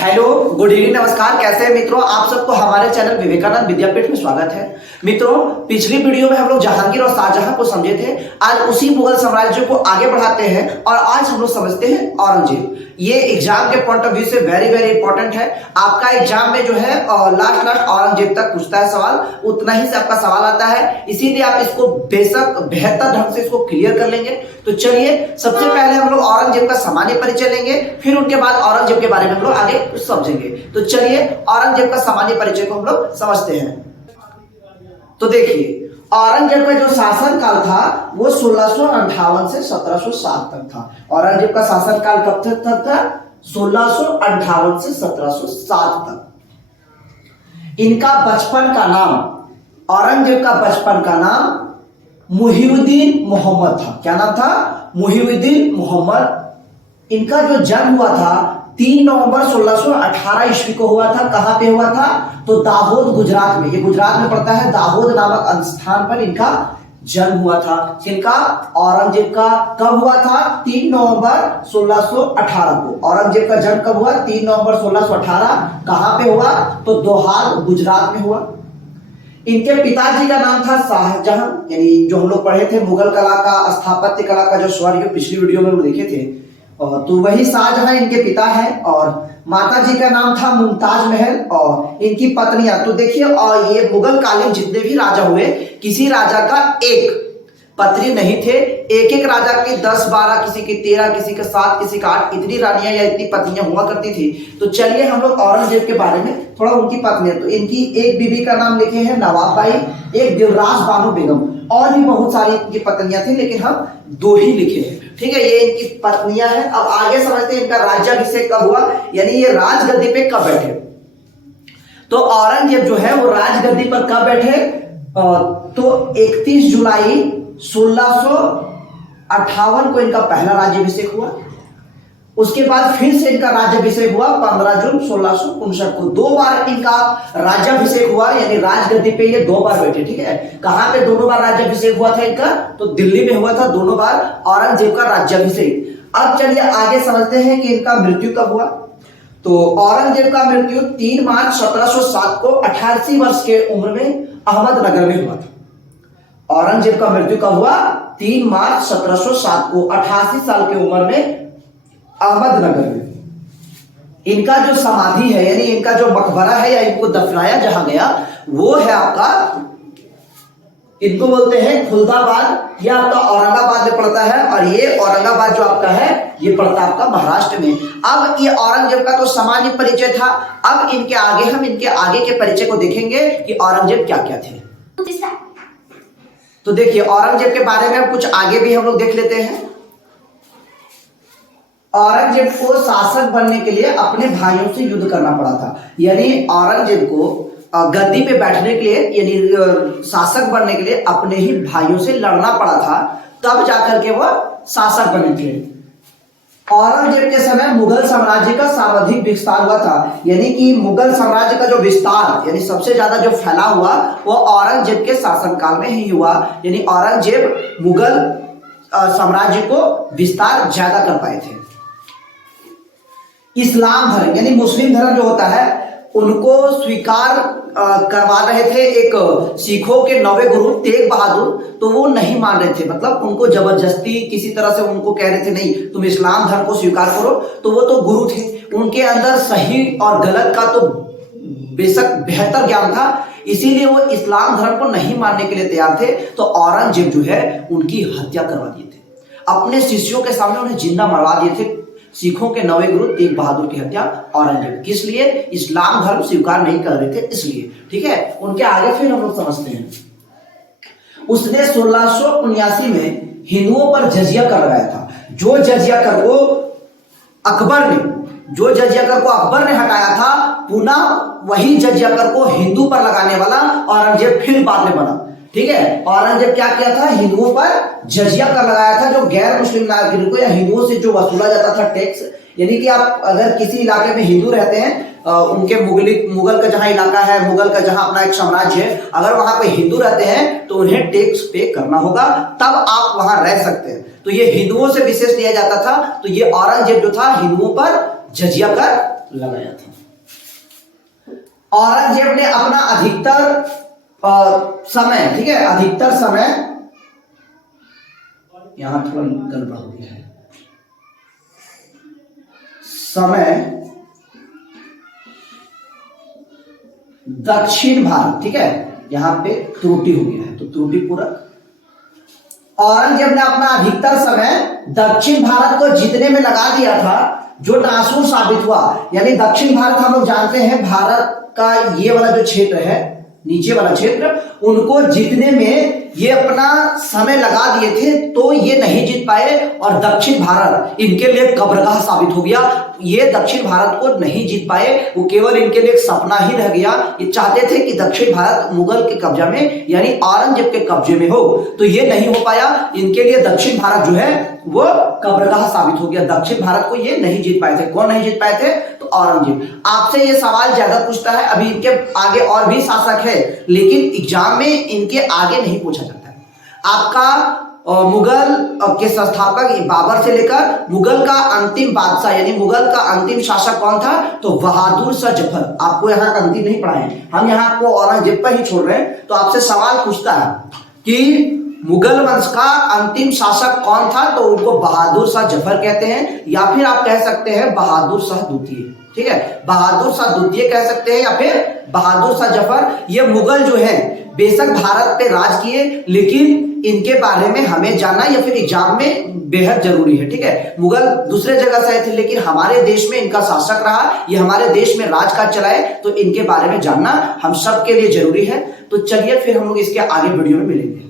Hello, good evening, नमस्कार। कैसे हैं मित्रों? आप सबको हमारे चैनल विवेकानंद विद्यापीठ में स्वागत है। मित्रों, पिछली वीडियो में हम लोग जहांगीर और शाहजहां को समझे थे। आज उसी मुगल साम्राज्य को आगे बढ़ाते हैं और आज हम लोग समझते हैं औरंगजेब। ये एग्जाम के पॉइंट ऑफ व्यू से वेरी वेरी इंपॉर्टेंट है। आपका एग्जाम में जो है लास्ट औरंगजेब तक पूछता है सवाल, उतना ही से आपका सवाल आता है, इसीलिए आप इसको बेशक बेहतर ढंग से इसको क्लियर कर लेंगे। तो चलिए, सबसे पहले हम लोग औरंगजेब का सामान्य परिचय लेंगे, फिर उनके बाद औरंगजेब के बारे में हम लोग आगे कुछ समझेंगे। तो चलिए, औरंगजेब का सामान्य परिचय को हम लोग समझते हैं। तो देखिए, औरंगजेब का जो शासन काल था वो 1658 से 1707 तक था। औरंगजेब का शासन काल कब तक था? 1658 से 1707 तक। इनका बचपन का नाम, औरंगजेब का बचपन का नाम मुहिउद्दीन मोहम्मद था। क्या नाम था? मुहिउद्दीन मोहम्मद। इनका जो जन्म हुआ था 3 नवंबर 1618 ईस्वी को हुआ था। कहां पे हुआ था? तो दाहोद, गुजरात में। ये गुजरात में पड़ता है। दाहोद नामक स्थान पर इनका जन्म हुआ था। इनका औरंगजेब का कब हुआ था? 3 नवंबर 1618 को। औरंगजेब का जन्म कब हुआ? 3 नवंबर 1618। कहां पे हुआ? तो दोहाद, गुजरात में हुआ। इनके पिताजी का नाम था शाहजहां, यानी जो हम लोग पढ़े थे मुगल कला का, स्थापत्य कला का जो स्वर्ग पिछली वीडियो में हम देखे थे, तो वही शाहजहां इनके पिता है। और माता जी का नाम था मुमताज महल। और इनकी पत्नियां, तो देखिए, और ये मुगल कालीन जितने भी राजा हुए, किसी राजा का एक पत्नी नहीं थे। एक एक राजा की 10-12, किसी की 13, किसी के 7, किसी का 8, इतनी रानियां या इतनी पत्नियां हुआ करती थी। तो चलिए, हम लोग औरंगजेब के बारे में थोड़ा, उनकी पत्नियां, तो इनकी एक बीबी का नाम लिखे हैं नवाब बाई, एक दिलराज बानो बेगम, और भी बहुत सारी इनकी पत्नियां थी, लेकिन हम 2 ही लिखे हैं। ठीक है, ये इनकी पत्नियां हैं। अब आगे समझते हैं इनका राज्याभिषेक कब हुआ, यानी ये राजगद्दी पे कब बैठे। तो औरंगजेब जो है वो राजगद्दी पर कब बैठे? तो 31 जुलाई 1658 को इनका पहला राज्याभिषेक हुआ। उसके बाद फिर से इनका राज्याभिषेक हुआ 15 जून 1659 को। 2 बार इनका राज्याभिषेक हुआ, यानी राजगद्दी पे ये 2 बार बैठे। ठीक है, कहां पे दोनों बार राज्याभिषेक हुआ था इनका? तो दिल्ली में हुआ था दोनों बार औरंगजेब का राज्याभिषेक। अब चलिए आगे समझते हैं कि इनका मृत्यु कब हुआ। तो औरंगजेब का मृत्यु 3 मार्च 1707 को 88 वर्ष के उम्र में अहमदनगर में हुआ था। औरंगजेब का मृत्यु कब हुआ? 3 मार्च 1707 को 88 साल की उम्र में अहमदनगर में। इनका जो समाधि है, यानी इनका जो मकबरा है या इनको दफनाया जहां गया, वो है आपका, इनको बोलते हैं खुलदाबाद। यह आपका औरंगाबाद में पड़ता है, और ये औरंगाबाद जो आपका है ये पड़ता है आपका महाराष्ट्र में। अब ये औरंगजेब का तो सामान्य परिचय था। अब इनके आगे हम इनके आगे के परिचय को देखेंगे कि औरंगजेब क्या क्या थे। तो देखिए, औरंगजेब के बारे में कुछ आगे भी हम लोग देख लेते हैं। औरंगजेब को शासक बनने के लिए अपने भाइयों से युद्ध करना पड़ा था। यानी औरंगजेब को गद्दी पे बैठने के लिए, यानी शासक बनने के लिए अपने ही भाइयों से लड़ना पड़ा था, तब जाकर के वह शासक बने थे। औरंगजेब के समय मुगल साम्राज्य का सर्वाधिक विस्तार हुआ था। यानी कि मुगल साम्राज्य का जो विस्तार, यानी सबसे ज्यादा जो फैला हुआ, वो औरंगजेब के शासनकाल में ही हुआ। यानी औरंगजेब मुगल साम्राज्य को विस्तार ज्यादा कर पाए थे। इस्लाम धर्म, यानी मुस्लिम धर्म जो होता है, उनको स्वीकार करवा रहे थे एक सिखों के 9वें गुरु तेग बहादुर। तो वो नहीं मान रहे थे, मतलब उनको जबरदस्ती किसी तरह से उनको कह रहे थे नहीं तुम इस्लाम धर्म को स्वीकार करो। तो वो तो गुरु थे, उनके अंदर सही और गलत का तो बेशक बेहतर ज्ञान था, इसीलिए वो इस्लाम धर्म को नहीं मानने के लिए तैयार थे। तो औरंगजेब जो है उनकी हत्या करवा दिए थे, अपने शिष्यों के सामने उन्हें जिंदा मरवा दिए थे। सिखों के 9वें गुरु तेग बहादुर की हत्या औरंगजेब, किस लिए? इस्लाम धर्म स्वीकार नहीं कर रहे थे, इसलिए। ठीक है, उनके आगे फिर हम लोग समझते हैं। उसने 1679 में हिंदुओं पर जजिया कर लगाया था। जो जजिया कर को अकबर ने हटाया था, पुनः वही जजिया कर को हिंदू पर लगाने वाला औरंगजेब फिर बाद में बना। ठीक है, औरंगजेब क्या किया था? हिंदुओं पर जजिया कर लगाया था, जो गैर मुस्लिम नागरिकों को या हिंदुओं से जो वसूला जाता था टैक्स। यानी कि आप अगर किसी इलाके में हिंदू रहते हैं, उनके मुगल का जहां इलाका है, मुगल का जहां अपना एक साम्राज्य है, अगर वहां पे हिंदू रहते हैं तो उन्हें टैक्स पे करना होगा, तब आप वहां रह सकते हैं। तो ये हिंदुओं से विशेष लिया जाता था। तो ये औरंगजेब जो था हिंदुओं पर जजिया कर लगाया था। औरंगजेब ने अपना अधिकतर समय, ठीक है, अधिकतर समय, यहां थोड़ा गड़बड़ हो गया है, समय दक्षिण भारत, ठीक है, यहां पे त्रुटि हो गया है तो त्रुटि पूरक। औरंगजेब ने अपना अधिकतर समय दक्षिण भारत को जीतने में लगा दिया था, जो नासूर साबित हुआ। यानी दक्षिण भारत हम लोग जानते हैं, भारत का ये वाला जो क्षेत्र है, नीचे वाला क्षेत्र, उनको जीतने में ये अपना समय लगा दिए थे, तो ये नहीं जीत पाए और दक्षिण भारत इनके लिए कब्रगाह साबित हो गया। ये दक्षिण भारत को नहीं जीत पाए, वो केवल इनके लिए एक सपना ही रह गया। ये चाहते थे कि दक्षिण भारत मुगल के कब्जा में, यानी औरंगजेब के कब्जे में हो, तो ये नहीं हो पाया। इनके लिए दक्षिण भारत जो है वो कब्रगाह साबित हो गया। दक्षिण भारत को ये नहीं जीत पाए थे। कौन नहीं जीत पाए थे? तो औरंगजेब। आपसे ये सवाल ज्यादा पूछता है, अभी इनके आगे और भी शासक है, लेकिन एग्जाम में इनके आगे नहीं पूछा जाता है। आपका मुगल के संस्थापक बाबर से लेकर मुगल का अंतिम बादशाह, यानी मुगल का अंतिम शासक कौन था? तो बहादुर शाह जफर। आपको यहाँ अंतिम नहीं पढ़ाए, हम यहाँ आपको औरंगजेब पर ही छोड़ रहे हैं। तो आपसे सवाल पूछता है कि मुगल वंश का अंतिम शासक कौन था? तो उनको बहादुर शाह जफर कहते हैं, या फिर आप कह सकते हैं बहादुर शाह द्वितीय, ठीक है, बहादुर शाह द्वितीय कह सकते हैं, या फिर बहादुर शाह जफर। ये मुगल जो है बेशक भारत पे राज किए, लेकिन इनके बारे में हमें जानना या फिर एग्जाम में बेहद जरूरी है, ठीक है। मुगल दूसरे जगह से आए थे, लेकिन हमारे देश में इनका शासक रहा, ये हमारे देश में राजकाज चलाए, तो इनके बारे में जानना हम सब के लिए जरूरी है। तो चलिए फिर हम लोग इसके आगे वीडियो में मिलेंगे।